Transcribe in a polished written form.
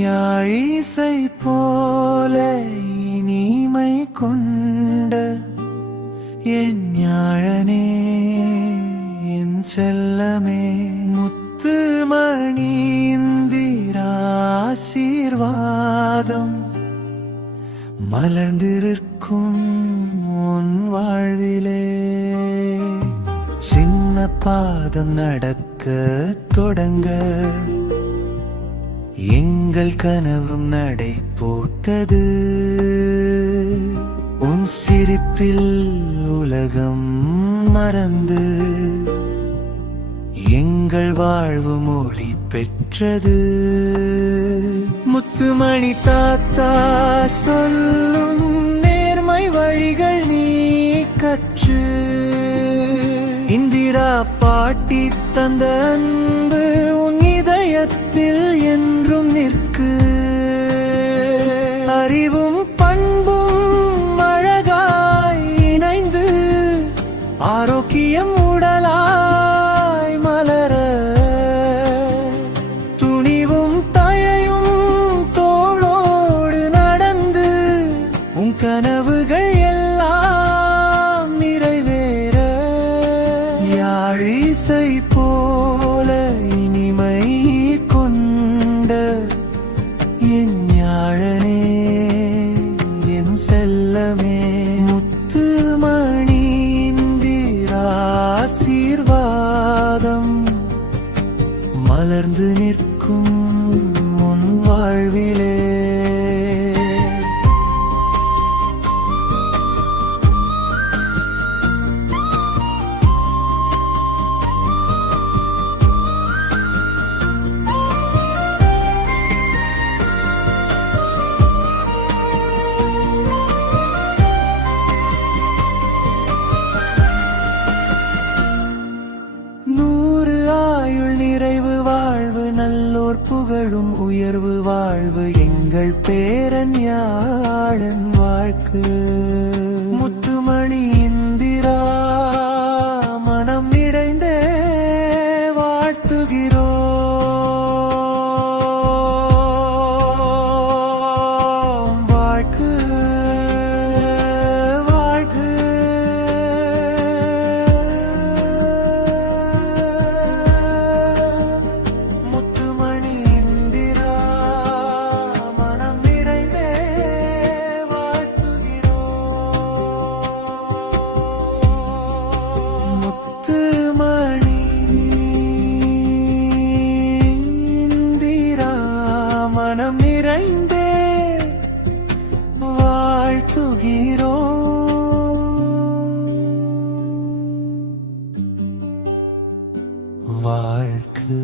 யாழிசை போல இனிமை கொண்ட என் ஞாழனே, என் செல்லமே, முத்து மணிந்திராசீர்வாதம் மலர்ந்திருக்கும் உன் வாழ்விலே. சின்ன பாதம் நடக்க தொடங்க எங்கள் கனவும் நடை போட்டது. உன் சிரிப்பில் உலகம் மறந்து எங்கள் வாழ்வு மொழி பெற்றது. முத்துமணி தாத்தா சொல்லும் நேர்மை வழிகள் நீ கற்று, இந்திரா பாட்டி தந்த அன்பு உன் இதயத்தில் என்றும் நிற்கு. அறிவும் பண்பும் அழகாய் இணைந்து ஆரோக்கியம் உடலாய் மலர, துணிவும் தயையும் தோளோடு நடந்து உன் கனவுகள் எல்லாம் நிறைவேற. யாழிசை போல இனிமை கொண்ட என் ஞாழனே, என் செல்லமே, முத்து மணிந்திராசீர்வாதம் மலர்ந்து நிற்கும் உன் வாழ்விலே. நிறைவு வாழ்வு நல்லோர் புகழும் உயர்வு வாழ்வு எங்கள் பேரன் யாழன் வாழ்க்கு. முத்துமணி இந்திரா மனம் இடைந்தே வாழ்த்துகிறோம். வாழ்க்கு மனம் நிறைந்தே வாழ்த்துகிறோம். வாழ்க்கு